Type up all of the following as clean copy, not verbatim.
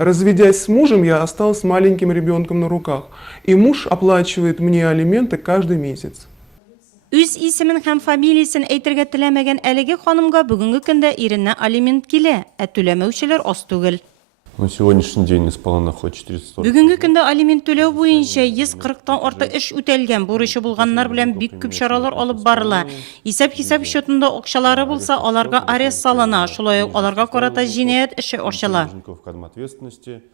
Разведясь с мужем, я осталась с маленьким ребенком на руках, и муж оплачивает мне алименты каждый месяц. Үз исемен һәм фамилиясен әйтергә теләмәгән әлеге ханымга бүгенге көндә иреннән алимент килә, түләмәүчеләр аз түгел. На сегодняшний день из плана находит 440. Бүгенге көндә алимент түләү буенча 140-тан артык эш үтәлгән, бурычы булганнар белән бик күп чаралар алып барыла. Исәп-хисап счетында акчалары булса, аларга арест салына, шулай ук аларга карата җинаять эше ачыла.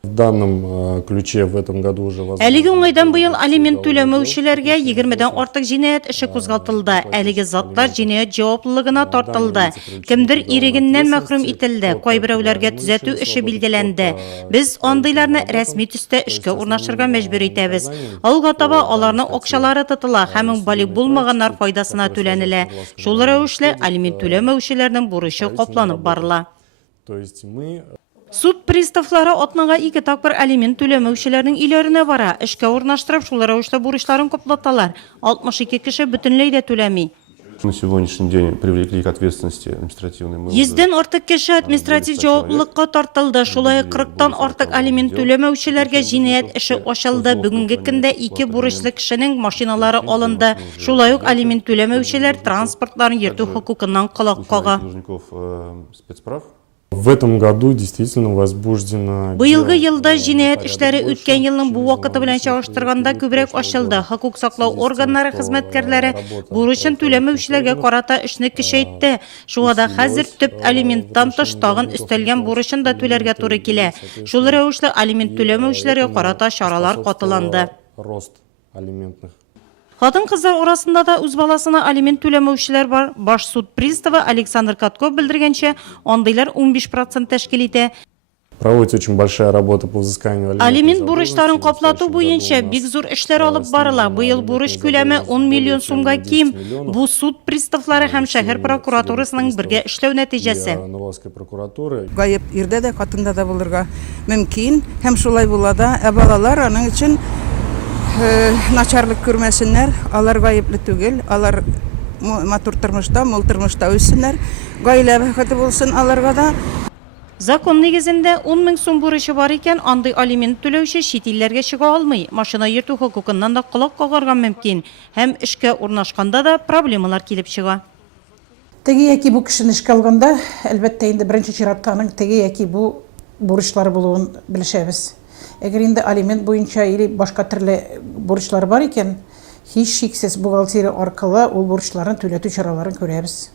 В данном ключе в этом году уже Әлеге уңайдан быел алимент түләмәүчеләргә 20-дән артык җинаять эше кузгатылды. Әлеге затлар җинаять җаваплылыгына тартылды. Кемдер ирегеннән мәхрүм ителде, кайберәүләргә төзәтү эше билгеләнде. Biz андыйларны рәсми төстә эшкә урнаштырырга мәҗбүр итәбез. Алга таба аларның акчалары тотыла һәм балик булмаганнар файдасына түләнелә. Шул рәвешле алимент түләмәүчеләрнең бурычы капланып барыла. Суд приставлары атнага 2 тапкыр алимент түләмәүчеләрнең үйләренә бара. Эшкә урнаштырып, шул рәвешле бурычларын каплаталар. 62 кеше бөтенләй дә түләми. На сегодняшний день привлекли к ответственности административной. 100-дән артык кеше административ җаваплылыкка тартылды. Шулай 40-тан артык алимент түләмәүчеләргә җинаять эше ачылды. Бүгенге көндә 2 бурычлы кешенең машиналары алынды. Шулай ук алимент түләмәүчеләр транспортларын йөртү хокукыннан калак кага. В этом году действительно возбуждено. Быелгы елда җинаять эшләре үткән елның бу вакыты белән чагыштырганда күбрәк ачылды. Хокук саклау органнары хезмәткәрләре бурычын түләмәүчеләргә карата эшне көчәйтте. Шуңа да хәзер төп алименттан тыш тагын өстәлгән бурычын да түләргә туры килә. Шул рәвешле алимент түләмәүчеләргә карата чаралар катыланды. Рост алиментных. Хатын-кызлар арасында да үз баласына алимент түләмәүчеләр бар. Баш суд приставы Александр Катков белдергәнчә, андыйлар 15% тәшкил итә. Проводится очень большая работа по взысканию алиментов. Алимент бурычларын каплату буенча бик зур эшләр алып барыла. Быел бурыч күләме 10 миллион сумга ким. Бу суд приставлары һәм шәһәр прокуратурасының бергә эшләү нәтиҗәсе. Гаеп ирдә дә, катында да булырга мөмкин. Һәм шулай була да, балалар аның өчен начарлык күрмәсеннәр, алар гаепле түгел, алар матур тормышта, мул тормышта үссеннәр, гаилә бәхете булсын аларга да. Закон нигезендә 10 мең сум бурычы бар икән, андый алимент түләүче чит илләргә чыга алмый, машина йөртү хокукыннан да колак кагарга мөмкин, һәм эшкә урнашканда да проблемалар килеп чыга. Теге яки бу кешене эшкә алганда, әлбәттә инде беренче чираттагы теге яки бу бурычлар булуын белешәбез. Әгәр инде алимент буенча или башка төрле бурычлар бар икән, һич шиксез бухгалтерия аркылы ул бурычларны түләтү чараларын күрәбез.